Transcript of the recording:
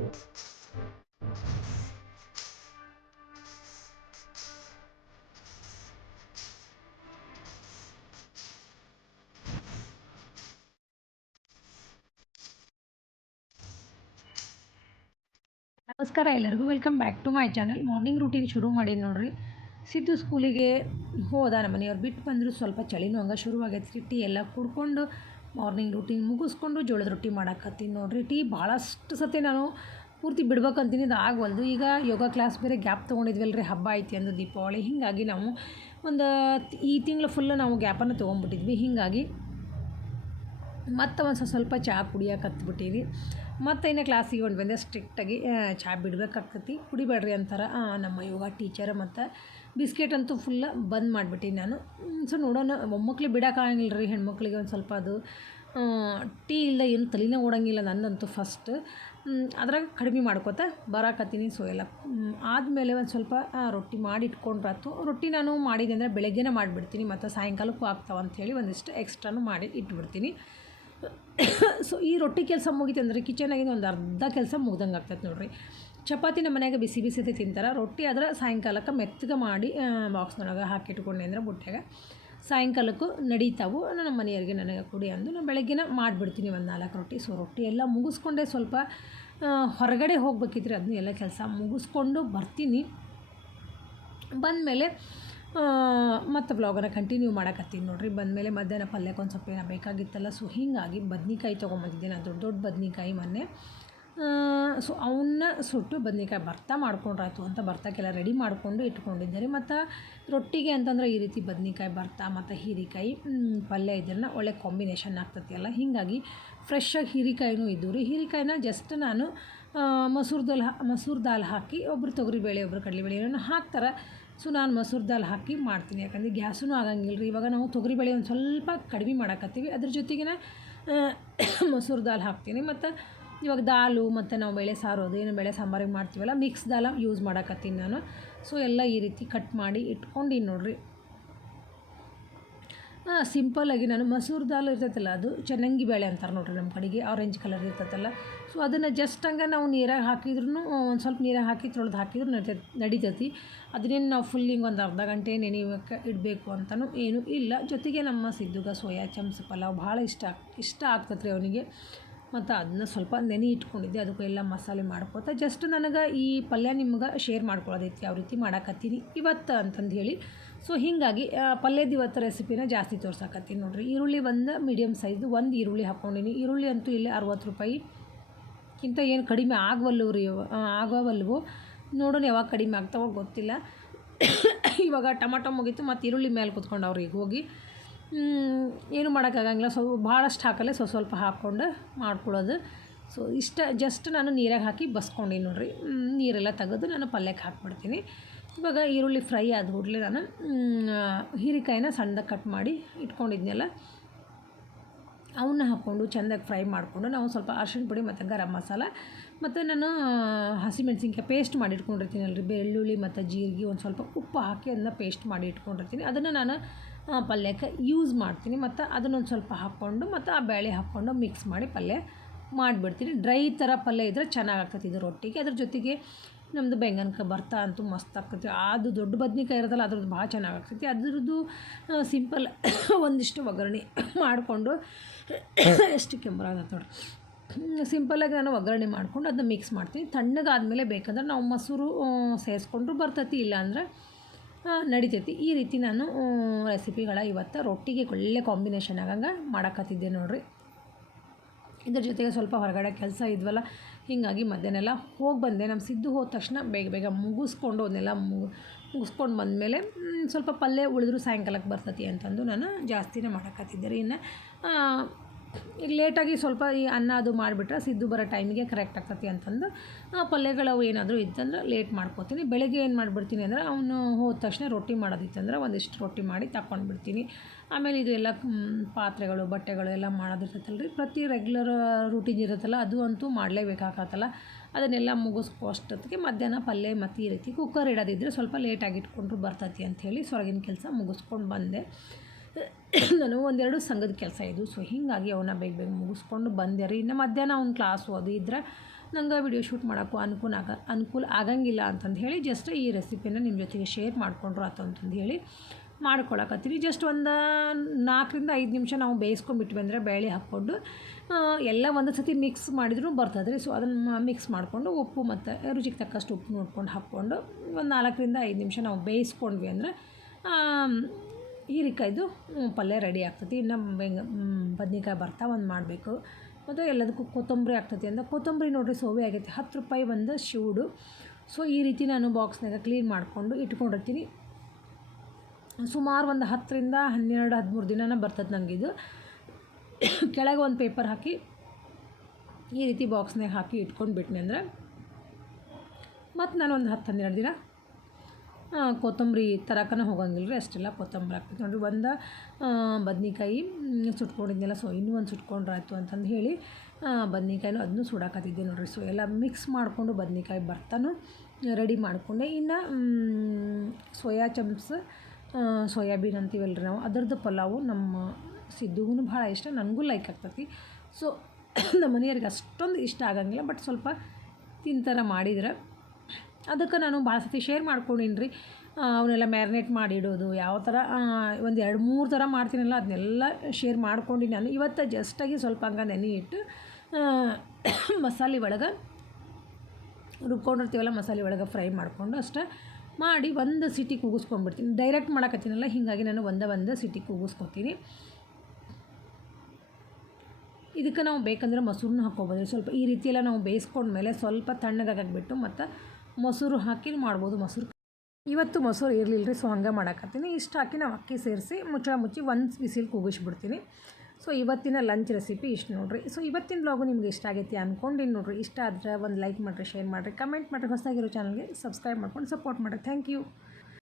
ನಮಸ್ಕಾರ ಎಲ್ಲರಿಗೂ welcome back to my channel morning routine ಶುರು ಮಾಡಿ ನೋಡ್ರಿ. ಸಿದ್ದು ಸ್ಕೂಲಿಗೆ ಹೋದ, ನಮ್ಮ ಮನೆಯವ್ರು ಬಿಟ್ಟು ಬಂದರು. ಸ್ವಲ್ಪ ಚಳಿನೂ ಹಂಗೆ ಶುರುವಾಗೈತಿ. ಸಿಟ್ಟಿ ಎಲ್ಲ ಕುಡ್ಕೊಂಡು ಮಾರ್ನಿಂಗ್ ರೂಟೀನ್ ಮುಗಿಸ್ಕೊಂಡು ಜೋಳದ ರೊಟ್ಟಿ ಮಾಡಾಕತ್ತೀನಿ ನೋಡಿರಿ. ಟೀ ಭಾಳಷ್ಟು ಸತಿ ನಾನು ಪೂರ್ತಿ ಬಿಡ್ಬೇಕಂತೀನಿ, ಇದು ಆಗವಲ್ದು. ಈಗ ಯೋಗ ಕ್ಲಾಸ್ ಬೇರೆ ಗ್ಯಾಪ್ ತೊಗೊಂಡಿದ್ವಲ್ಲ ರೀ ಹಬ್ಬ ಐತಿ ಅಂದು ದೀಪಾವಳಿ. ಹೀಗಾಗಿ ನಾವು ಒಂದು ಈ ತಿಂಗಳು ಫುಲ್ಲು ನಾವು ಗ್ಯಾಪನ್ನು ತೊಗೊಂಡ್ಬಿಟ್ಟಿದ್ವಿ ಹೀಗಾಗಿ ಮತ್ತು ಒಂದು ಸ್ವಲ್ಪ ಚಹಾ ಕುಡಿಯಕತ್ಬಿಟ್ಟೀವಿ ಮತ್ತು ಇನ್ನು ಕ್ಲಾಸಿಗೆ ಒಂದು ಬಂದೆ ಸ್ಟ್ರಿಕ್ಟಾಗಿ ಚಹಾ ಬಿಡಬೇಕಾಗ್ತೈತಿ ಕುಡಿಬೇಡ್ರಿ ಅಂತಾರೆ ನಮ್ಮ ಯೋಗ ಟೀಚರ್ ಮತ್ತು ಬಿಸ್ಕೆಟ್ ಅಂತೂ ಫುಲ್ಲ ಬಂದ್ ಮಾಡಿಬಿಟ್ಟಿನಿ ನಾನು. ಸೊ ನೋಡೋಣ ಮೊಮ್ಮಕ್ಳಿಗೆ ಬಿಡೋಕ್ಕಾಗಂಗಿಲ್ಲ ರೀ ಹೆಣ್ಮಕ್ಳಿಗೆ ಒಂದು ಸ್ವಲ್ಪ ಅದು. ಟೀ ಇಲ್ಲದೆ ಏನು ತಲೆನೇ ಓಡಂಗಿಲ್ಲ ನನ್ನಂತೂ ಫಸ್ಟ್ ಅದ್ರಾಗ ಕಡಿಮೆ ಮಾಡ್ಕೋತ ಬರಾಕತ್ತೀನಿ ಸೊ ಎಲ್ಲ ಆದಮೇಲೆ ಒಂದು ಸ್ವಲ್ಪ ರೊಟ್ಟಿ ಮಾಡಿ ಇಟ್ಕೊಂಡ್ರಾತು ರೊಟ್ಟಿ ನಾನು ಮಾಡಿದೆ ಅಂದರೆ ಬೆಳಗ್ಗೆನೇ ಮಾಡಿಬಿಡ್ತೀನಿ, ಮತ್ತು ಸಾಯಂಕಾಲಕ್ಕೂ ಆಗ್ತಾವೆ ಅಂಥೇಳಿ ಒಂದಿಷ್ಟು ಎಕ್ಸ್ಟ್ರಾನು ಮಾಡಿ ಇಟ್ಬಿಡ್ತೀನಿ. ಸೊ ಈ ರೊಟ್ಟಿ ಕೆಲಸ ಮುಗಿತು ಅಂದರೆ ಕಿಚನಾಗಿಂದ ಒಂದು ಅರ್ಧ ಕೆಲಸ ಮುಗ್ದಂಗೆ ಆಗ್ತೈತೆ ನೋಡಿರಿ. ಚಪಾತಿ ನಮ್ಮ ಮನೆಯಾಗ ಬಿಸಿ ಬಿಸಿದೆ ತಿಂತಾರೆ. ರೊಟ್ಟಿ ಆದ್ರೆ ಸಾಯಂಕಾಲಕ್ಕೆ ಮೆತ್ತಗೆ ಮಾಡಿ ಬಾಕ್ಸ್ನೊಳಗೆ ಹಾಕಿಟ್ಕೊಂಡೆ ಅಂದ್ರೆ ಬುಟ್ಟ್ಯಾಗ. ಸಾಯಂಕಾಲಕ್ಕೂ ನಡೀತಾವು. ನಮ್ಮ ಮನೆಯವ್ರಿಗೆ ನನಗೆ ಕೊಡಿ ಅಂದು ನಾನು ಬೆಳಗ್ಗೆನ ಮಾಡಿಬಿಡ್ತೀನಿ ಒಂದು ನಾಲ್ಕು ರೊಟ್ಟಿ. ಸೊ ರೊಟ್ಟಿ ಎಲ್ಲ ಮುಗಿಸ್ಕೊಂಡೆ ಸ್ವಲ್ಪ ಹೊರಗಡೆ ಹೋಗ್ಬೇಕಿದ್ರೆ ಅದನ್ನ ಎಲ್ಲ ಕೆಲಸ ಮುಗಿಸ್ಕೊಂಡು ಬರ್ತೀನಿ. ಬಂದಮೇಲೆ ಮತ್ತು ಬ್ಲಾಗನ್ನು ಕಂಟಿನ್ಯೂ ಮಾಡಕತ್ತೀನಿ ನೋಡಿರಿ. ಬಂದಮೇಲೆ ಮಧ್ಯಾಹ್ನ ಪಲ್ಯಕ್ಕೆ ಒಂದು ಸ್ವಲ್ಪ ಏನೋ ಬೇಕಾಗಿತ್ತಲ್ಲ. ಸೊ ಹೀಗಾಗಿ ಬದ್ನಿಕಾಯಿ ತೊಗೊಂಬಂದಿದ್ದೆ. ನಾನು ದೊಡ್ಡ ದೊಡ್ಡ ಬದ್ನಿಕಾಯಿ ಮೊನ್ನೆ. ಸೊ ಅವನ್ನ ಸುಟ್ಟು ಬದ್ನಿಕಾಯಿ ಭರ್ತಾ ಮಾಡ್ಕೊಂಡ್ರಾಯ್ತು ಅಂತ ಭರ್ತಕ್ಕೆಲ್ಲ ರೆಡಿ ಮಾಡಿಕೊಂಡು ಇಟ್ಕೊಂಡಿದ್ದಾರೆ. ಮತ್ತು ರೊಟ್ಟಿಗೆ ಅಂತಂದ್ರೆ ಈ ರೀತಿ ಬದ್ನಿಕಾಯಿ ಭರ್ತಾ ಮತ್ತು ಹೀರೆಕಾಯಿ ಪಲ್ಯ ಇದನ್ನು ಒಳ್ಳೆ ಕಾಂಬಿನೇಷನ್ ಆಗ್ತತಿ ಅಲ್ಲ. ಹೀಗಾಗಿ ಫ್ರೆಶ್ಶಾಗಿ ಹೀರೆಕಾಯಿನೂ ಇದ್ದವು ರೀ ಹೀರೆಕಾಯಿನ ಜಸ್ಟ್ ನಾನು ಮೊಸರು ದಾಲ್ ಮಸೂರು ದಾಲ್ ಹಾಕಿ ಒಬ್ಬರು ತೊಗರಿಬೇಳೆ ಒಬ್ಬರು ಕಡಲೆಬೇಳೆ ಏನೋ ಹಾಕ್ತಾರೆ, ಸೊ ನಾನು ಮೊಸರು ದಾಲ್ ಹಾಕಿ ಮಾಡ್ತೀನಿ. ಯಾಕಂದರೆ ಗ್ಯಾಸೂ ಆಗಂಗಿಲ್ಲ ರೀ ಇವಾಗ ನಾವು ತೊಗರಿಬೇಳೆ ಒಂದು ಸ್ವಲ್ಪ ಕಡಿಮೆ ಮಾಡಾಕತ್ತೀವಿ. ಅದ್ರ ಜೊತೆಗೆ ಮೊಸರು ದಾಲ್ ಹಾಕ್ತೀನಿ. ಮತ್ತು ಇವಾಗ ದಾಲು ಮತ್ತು ನಾವು ಬೇಳೆ ಸಾರು ಏನು ಬೇಳೆ ಸಾಂಬಾರಿಗೆ ಮಾಡ್ತೀವಲ್ಲ ಮಿಕ್ಸ್ ದಾಲ ಯೂಸ್ ಮಾಡಕತ್ತೀನಿ ನಾನು. ಸೊ ಎಲ್ಲ ಈ ರೀತಿ ಕಟ್ ಮಾಡಿ ಇಟ್ಕೊಂಡಿನಿ ನೋಡಿರಿ. ಸಿಂಪಲ್ಲಾಗಿ ನಾನು ಮಸೂರು ದಾಲ್ ಇರ್ತೈತಲ್ಲ, ಅದು ಚೆನ್ನಂಗಿ ಬೇಳೆ ಅಂತಾರೆ ನೋಡಿರಿ ನಮ್ಮ ಕಡೆಗೆ ಆರೆಂಜ್ ಕಲರ್ ಇರ್ತೈತಲ್ಲ. ಸೊ ಅದನ್ನು ಜಸ್ಟ್ ಹಂಗೆ ನಾವು ನೀರಾಗಿ ಹಾಕಿದ್ರೂ ಒಂದು ಸ್ವಲ್ಪ ನೀರಾಗಿ ಹಾಕಿ ತೊಳೆದು ಹಾಕಿದ್ರು ನಡಿತೈತಿ ನಡಿತೈತಿ. ಅದನ್ನೇನು ನಾವು ಫುಲ್ ಹಿಂಗೆ ಒಂದು ಅರ್ಧ ಗಂಟೆ ನೆನೆಯೋಕೆ ಇಡಬೇಕು ಅಂತಲೂ ಏನೂ ಇಲ್ಲ. ಜೊತೆಗೆ ನಮ್ಮ ಸಿದ್ದುಗ ಸೋಯಾ ಚಮ್ಸ್ ಪಲಾವ್ ಭಾಳ ಇಷ್ಟ ಇಷ್ಟ ಆಗ್ತೈತೆ ರೀ ಅವನಿಗೆ. ಮತ್ತು ಅದನ್ನ ಸ್ವಲ್ಪ ನೆನೆ ಇಟ್ಕೊಂಡಿದ್ದೆ. ಅದಕ್ಕೆ ಎಲ್ಲ ಮಸಾಲೆ ಮಾಡ್ಕೋತಾ ಜಸ್ಟ್ ನನಗೆ ಈ ಪಲ್ಯ ನಿಮ್ಗೆ ಶೇರ್ ಮಾಡ್ಕೊಳ್ಳೋದೈತಿ ಯಾವ ರೀತಿ ಮಾಡಾಕತ್ತೀನಿ ಇವತ್ತು ಅಂತಂದು ಹೇಳಿ. ಸೊ ಹೀಗಾಗಿ ಪಲ್ಯದ ಇವತ್ತು ರೆಸಿಪಿನ ಜಾಸ್ತಿ ತೋರ್ಸಾಕತ್ತೀನಿ ನೋಡಿರಿ. ಈರುಳ್ಳಿ ಒಂದು ಮೀಡಿಯಮ್ ಸೈಜ್ ಒಂದು ಈರುಳ್ಳಿ ಹಾಕ್ಕೊಂಡಿನಿ ಈರುಳ್ಳಿ ಅಂತೂ ಇಲ್ಲಿ ಅರವತ್ತು ರೂಪಾಯಿ. ಕಿಂತ ಏನು ಕಡಿಮೆ ಆಗವಲ್ಲವು ರೀ ಆಗವಲ್ವು. ನೋಡೋಣ ಯಾವಾಗ ಕಡಿಮೆ ಆಗ್ತಾವೋ ಗೊತ್ತಿಲ್ಲ. ಇವಾಗ ಟೊಮಟೊ ಮುಗೀತು, ಮತ್ತು ಈರುಳ್ಳಿ ಮೇಲೆ ಕುತ್ಕೊಂಡವ್ರು ಈಗ ಹೋಗಿ. ಏನು ಮಾಡೋಕ್ಕಾಗಂಗಿಲ್ಲ. ಸ್ವಲ್ಪ ಭಾಳಷ್ಟು ಹಾಕಲ್ಲ ಸ್ವಲ್ಪ ಸ್ವಲ್ಪ ಹಾಕ್ಕೊಂಡು ಮಾಡ್ಕೊಳ್ಳೋದು. ಸೊ, ಇಷ್ಟ, ಜಸ್ಟ್ ನಾನು ನೀರಾಗ ಹಾಕಿ ಬಸ್ಕೊಂಡಿನಿ ನೋಡಿರಿ. ನೀರೆಲ್ಲ ತೆಗೆದು ನಾನು ಪಲ್ಯಕ್ಕೆ ಹಾಕ್ಬಿಡ್ತೀನಿ. ಇವಾಗ ಈರುಳ್ಳಿ ಫ್ರೈ ಆದ ಕೂಡಲೇ ನಾನು ಹೀರೆಕಾಯಿನ ಸಣ್ಣದಾಗಿ ಕಟ್ ಮಾಡಿ ಇಟ್ಕೊಂಡಿದ್ನಲ್ಲ, ಅವನ್ನ ಹಾಕ್ಕೊಂಡು ಚೆಂದಾಗಿ ಫ್ರೈ ಮಾಡಿಕೊಂಡು ನಾವು ಸ್ವಲ್ಪ ಅರ್ಶಿಣ ಪುಡಿ ಮತ್ತು ಗರಂ ಮಸಾಲ ಮತ್ತು ನಾನು ಹಸಿಮೆಣ್ಸಿನ್ಕಾಯಿ ಪೇಸ್ಟ್ ಮಾಡಿ ಇಟ್ಕೊಂಡಿರ್ತೀನಲ್ರಿ. ಬೆಳ್ಳುಳ್ಳಿ ಮತ್ತು ಜೀರಿಗೆ ಒಂದು ಸ್ವಲ್ಪ ಉಪ್ಪು ಹಾಕಿ ಅದನ್ನ ಪೇಸ್ಟ್ ಮಾಡಿ ಇಟ್ಕೊಂಡಿರ್ತೀನಿ. ಅದನ್ನು ನಾನು ಪಲ್ಯಕ್ಕೆ ಯೂಸ್ ಮಾಡ್ತೀನಿ. ಮತ್ತು ಅದನ್ನೊಂದು ಸ್ವಲ್ಪ ಹಾಕ್ಕೊಂಡು ಮತ್ತು ಆ ಬೇಳೆ ಹಾಕ್ಕೊಂಡು ಮಿಕ್ಸ್ ಮಾಡಿ ಪಲ್ಯ ಮಾಡಿಬಿಡ್ತೀನಿ. ಡ್ರೈ ಥರ ಪಲ್ಯ ಇದ್ದರೆ ಚೆನ್ನಾಗಿ ಆಗ್ತೈತಿ ಇದು ರೊಟ್ಟಿಗೆ. ಅದ್ರ ಜೊತೆಗೆ ನಮ್ಮದು ಬೆಂಗನ್ಕಾಯಿ ಭರ್ತಾ ಅಂತೂ ಮಸ್ತ್ ಆಗ್ತೈತಿ ಅದು ದೊಡ್ಡ ಬದ್ನಿಕಾಯಿ ಇರೋದಲ್ಲ, ಅದ್ರದ್ದು ಭಾಳ ಚೆನ್ನಾಗಿ ಆಗ್ತೈತಿ ಅದ್ರದ್ದು ಸಿಂಪಲ್ ಒಂದಿಷ್ಟು ಒಗ್ಗರಣೆ ಮಾಡಿಕೊಂಡು ಎಷ್ಟು ಕೆಂಬರಾಗತ್ತೆ ನೋಡಿ. ಸಿಂಪಲ್ಲಾಗಿ ನಾನು ಒಗ್ಗರಣೆ ಮಾಡಿಕೊಂಡು ಅದನ್ನ ಮಿಕ್ಸ್ ಮಾಡ್ತೀನಿ. ತಣ್ಣಗಾದಮೇಲೆ ಬೇಕಂದ್ರೆ ನಾವು ಮೊಸರು ಸೇರಿಸ್ಕೊಂಡ್ರು ಬರ್ತೈತಿ. ಇಲ್ಲಾಂದ್ರೆ ನಡಿತೈತಿ. ಈ ರೀತಿ ನಾನು ರೆಸಿಪಿಗಳ ಇವತ್ತು ರೊಟ್ಟಿಗೆ ಒಳ್ಳೆ ಕಾಂಬಿನೇಷನ್ ಆಗಂಗೆ ಮಾಡಕತ್ತಿದ್ದೆ ನೋಡಿರಿ. ಇದ್ರ ಜೊತೆಗೆ ಸ್ವಲ್ಪ ಹೊರಗಡೆ ಕೆಲಸ ಇದ್ವಲ್ಲ, ಹೀಗಾಗಿ ಮಧ್ಯಾಹ್ನ ಹೋಗಿ ಬಂದೆ. ನಮ್ಮ ಸಿದ್ದು ಹೋದ ತಕ್ಷಣ ಬೇಗ ಬೇಗ ಮುಗಿಸ್ಕೊಂಡು ಅದನ್ನೆಲ್ಲ ಮುಗಿಸ್ಕೊಂಡು ಬಂದಮೇಲೆ ಸ್ವಲ್ಪ ಪಲ್ಯ ಉಳಿದ್ರು ಸಾಯಂಕಾಲಕ್ಕೆ ಬರ್ತತಿ ಅಂತಂದು ನಾನು ಜಾಸ್ತಿನೇ ಮಾಡಕತ್ತಿದ್ದೆ ರೀ ಇನ್ನು. ಈಗ ಲೇಟಾಗಿ ಸ್ವಲ್ಪ ಈ ಅನ್ನ ಅದು ಮಾಡಿಬಿಟ್ರೆ ಸಿದ್ದು ಬರೋ ಟೈಮಿಗೆ ಕರೆಕ್ಟ್ ಆಗ್ತತಿ ಅಂತಂದು ಪಲ್ಯಗಳು ಅವು ಏನಾದರೂ ಇತ್ತಂದ್ರೆ ಲೇಟ್ ಮಾಡ್ಕೋತೀನಿ. ಬೆಳಗ್ಗೆ ಏನು ಮಾಡಿಬಿಡ್ತೀನಿ ಅಂದ್ರೆ ಅವನು ಹೋದ ತಕ್ಷಣ ರೊಟ್ಟಿ ಮಾಡೋದಿತ್ತಂದ್ರೆ ಒಂದಿಷ್ಟು ರೊಟ್ಟಿ ಮಾಡಿ ತಗೊಂಡು ಬಿಡ್ತೀನಿ ಆಮೇಲೆ ಇದು ಎಲ್ಲ ಪಾತ್ರೆಗಳು, ಬಟ್ಟೆಗಳು ಎಲ್ಲ ಮಾಡೋದಿರ್ತೈತಲ್ಲ ರೀ ಪ್ರತಿ ರೆಗ್ಯುಲರ್ ರೂಟೀನ್ ಇರುತ್ತಲ್ಲ, ಅದು ಅಂತೂ ಮಾಡಲೇಬೇಕಾಗತ್ತಲ್ಲ. ಅದನ್ನೆಲ್ಲ ಮುಗಿಸ್ಕೊ ಅಷ್ಟೊತ್ತಿಗೆ ಮಧ್ಯಾಹ್ನ ಪಲ್ಯ ಮತ್ತು ಈ ರೀತಿ ಕುಕ್ಕರ್ ಇಡೋದಿದ್ರೆ ಸ್ವಲ್ಪ ಲೇಟಾಗಿ ಇಟ್ಕೊಂಡ್ರು ಬರ್ತೈತಿ ಅಂಥೇಳಿ ಸೊರಗಿನ ಕೆಲಸ ಮುಗಿಸ್ಕೊಂಡು ಬಂದೆ. ನಾನು ಒಂದೆರಡು ಸಂಘದ ಕೆಲಸ ಇದು. ಸೊ ಹೀಗಾಗಿ ಅವನ್ನ ಬೇಗ ಬೇಗ ಮುಗಿಸ್ಕೊಂಡು ಬಂದೆ ರೀ. ಇನ್ನು ಮಧ್ಯಾಹ್ನ ಅವ್ನ ಕ್ಲಾಸು ಅದು ಇದ್ರೆ ನಂಗೆ ವಿಡಿಯೋ ಶೂಟ್ ಮಾಡೋಕ್ಕೂ ಅನುಕೂಲ ಆಗ, ಅನುಕೂಲ ಆಗಂಗಿಲ್ಲ ಅಂತಂದು ಹೇಳಿ ಜಸ್ಟ್ ಈ ರೆಸಿಪಿನ ನಿಮ್ಮ ಜೊತೆಗೆ ಶೇರ್ ಮಾಡಿಕೊಂಡ್ರು ಅಂತಂದು ಹೇಳಿ ಮಾಡ್ಕೊಳಕತ್ತೀವಿ ಜಸ್ಟ್ ಒಂದು ನಾಲ್ಕರಿಂದ ಐದು ನಿಮಿಷ ನಾವು ಬೇಯಿಸ್ಕೊಂಡ್ಬಿಟ್ವಿ ಅಂದರೆ ಬೇಳೆ ಹಾಕ್ಕೊಂಡು ಎಲ್ಲ ಒಂದು ಸತಿ ಮಿಕ್ಸ್ ಮಾಡಿದ್ರು ಬರ್ತದೆ ರೀ. ಸೊ ಅದನ್ನು ಮಿಕ್ಸ್ ಮಾಡಿಕೊಂಡು ಉಪ್ಪು ಮತ್ತು ರುಚಿಗೆ ತಕ್ಕಷ್ಟು ಉಪ್ಪು ನೋಡ್ಕೊಂಡು ಹಾಕ್ಕೊಂಡು ಒಂದು ನಾಲ್ಕರಿಂದ ಐದು ನಿಮಿಷ ನಾವು ಬೇಯಿಸ್ಕೊಂಡ್ವಿ ಅಂದರೆ ಹೀರಿಕಾಯ್ದು ಪಲ್ಯ ರೆಡಿ ಆಗ್ತೈತಿ. ಇನ್ನು ಬೆಂಗ ಬದ್ನಿಕಾಯಿ ಬರ್ತಾ ಒಂದು ಮಾಡಬೇಕು. ಮತ್ತು ಎಲ್ಲದಕ್ಕೂ ಕೊತ್ತಂಬರಿ ಆಗ್ತೈತಿ ಅಂದ್ರೆ ಕೊತ್ತಂಬರಿ ನೋಡಿರಿ ಸೋವೆ ಆಗೈತಿ. ಹತ್ತು ರೂಪಾಯಿ ಒಂದು ಶಿವುಡು. ಸೊ ಈ ರೀತಿ ನಾನು ಬಾಕ್ಸ್ನಾಗ ಕ್ಲೀನ್ ಮಾಡಿಕೊಂಡು ಇಟ್ಕೊಂಡಿರ್ತೀನಿ. ಸುಮಾರು ಒಂದು ಹತ್ತರಿಂದ ಹನ್ನೆರಡು, ಹದಿಮೂರು ದಿನನ ಬರ್ತದೆ ಇದು ಕೆಳಗೆ ಒಂದು ಪೇಪರ್ ಹಾಕಿ, ಈ ರೀತಿ ಬಾಕ್ಸ್ನಾಗ ಹಾಕಿ ಇಟ್ಕೊಂಡು ಬಿಟ್ನಿ ಅಂದ್ರೆ, ಮತ್ತು ನಾನು ಒಂದು ಹತ್ತು ಹನ್ನೆರಡು ದಿನ ಕೊತ್ತಂಬರಿ ತರಕನ ಹೋಗಂಗಿಲ್ಲ ರೀ ಅಷ್ಟೆಲ್ಲ ಕೊತ್ತಂಬರಿ ಹಾಕ್ಬೇಕು. ನೋಡಿರಿ, ಒಂದು ಬದ್ನಿಕಾಯಿ ಸುಟ್ಕೊಂಡಿದ್ದೆಲ್ಲ ಸೊ ಇನ್ನೂ ಒಂದು ಸುಟ್ಕೊಂಡ್ರಾಯ್ತು ಅಂತಂದು ಹೇಳಿ ಬದ್ನಿಕಾಯಿನೂ ಅದನ್ನು ಸುಡಾಕತ್ತಿದ್ದೆ ನೋಡಿರಿ. ಸೊ ಎಲ್ಲ ಮಿಕ್ಸ್ ಮಾಡಿಕೊಂಡು ಬದ್ನಿಕಾಯಿ ಬರ್ತಾನು ರೆಡಿ ಮಾಡಿಕೊಂಡೆ. ಇನ್ನು ಸೋಯಾ ಚಂಪ್ಸ್ ಸೋಯಾಬೀನ್ ಅಂತೀವಲ್ಲ ರೀ ನಾವು, ಅದರದ್ದು ಪಲಾವು ನಮ್ಮ ಸಿದ್ದುಗೂ ಭಾಳ ಇಷ್ಟ, ನನಗೂ ಲೈಕ್ ಆಗ್ತತಿ. ಸೊ, ನಮ್ಮ ಮನೆಯವ್ರಿಗೆ ಅಷ್ಟೊಂದು ಇಷ್ಟ ಆಗಂಗಿಲ್ಲ, ಬಟ್ ಸ್ವಲ್ಪ ತಿಂತಾರ ಮಾಡಿದ್ರೆ ಅದಕ್ಕೆ ನಾನು ಭಾಳ ಸತಿ ಶೇರ್ ಮಾಡ್ಕೊಂಡೀನಿ ರೀ ಅವನ್ನೆಲ್ಲ ಮ್ಯಾರಿನೇಟ್ ಮಾಡಿ ಇಡೋದು ಯಾವ ಥರ ಒಂದು ಎರಡು ಮೂರು ಥರ ಮಾಡ್ತೀನಲ್ಲ, ಅದನ್ನೆಲ್ಲ ಶೇರ್ ಮಾಡ್ಕೊಂಡಿನಿ. ನಾನು ಇವತ್ತು ಜಸ್ಟಾಗಿ ಸ್ವಲ್ಪ ಹಂಗೆ ನೆನೆ ಇಟ್ಟು ಮಸಾಲೆ ಒಳಗೆ ರುಬ್ಕೊಂಡಿರ್ತೀವಲ್ಲ, ಮಸಾಲೆ ಒಳಗೆ ಫ್ರೈ ಮಾಡಿಕೊಂಡು ಅಷ್ಟೇ ಮಾಡಿ ಒಂದು ಸಿಟಿ ಕೂಗಿಸ್ಕೊಂಡ್ಬಿಡ್ತೀನಿ. ಡೈರೆಕ್ಟ್ ಮಾಡಕತ್ತೀನಲ್ಲ, ಹೀಗಾಗಿ ನಾನು ಒಂದೇ ಒಂದು ಸಿಟಿ ಕೂಗಿಸ್ಕೊತೀನಿ. ಇದಕ್ಕೆ ನಾವು ಬೇಕಂದ್ರೆ ಮೊಸರನ್ನ ಹಾಕ್ಕೊಬೋದು. ಸ್ವಲ್ಪ ಈ ರೀತಿಯೆಲ್ಲ ನಾವು ಬೇಯಿಸ್ಕೊಂಡ್ಮೇಲೆ ಸ್ವಲ್ಪ ತಣ್ಣಗಾಗಿಬಿಟ್ಟು ಮತ್ತು ಮೊಸರು ಹಾಕಿ ಮಾಡ್ಬೋದು ಮೊಸರು. ಇವತ್ತು ಮೊಸರು ಇರಲಿಲ್ಲ ರೀ ಸೊ ಹಂಗೆ ಮಾಡಾಕತ್ತೀನಿ. ಇಷ್ಟು ಹಾಕಿ ನಾವು ಅಕ್ಕಿ ಸೇರಿಸಿ ಮುಚ್ಚಳ ಮುಚ್ಚಿ ಒಂದು ಬಿಸಿಲು ಕೂಗಿಸ್ಬಿಡ್ತೀನಿ. ಸೊ ಇವತ್ತಿನ ಲಂಚ್ ರೆಸಿಪಿ ಇಷ್ಟು ನೋಡಿರಿ. ಸೊ ಇವತ್ತಿನ ಬ್ಲಾಗು ನಿಮ್ಗೆ ಇಷ್ಟ ಆಗೈತಿ ಅಂದ್ಕೊಂಡಿನಿ ನೋಡಿರಿ. ಇಷ್ಟ ಆದರೆ ಒಂದು ಲೈಕ್ ಮಾಡಿರಿ ಶೇರ್ ಮಾಡಿರಿ ಕಮೆಂಟ್ ಮಾಡಿರಿ. ಹೊಸದಾಗಿರೋ ಚಾನಲ್ಗೆ ಸಬ್ಸ್ಕ್ರೈಬ್ ಮಾಡ್ಕೊಂಡು ಸಪೋರ್ಟ್ ಮಾಡಿರಿ. Thank you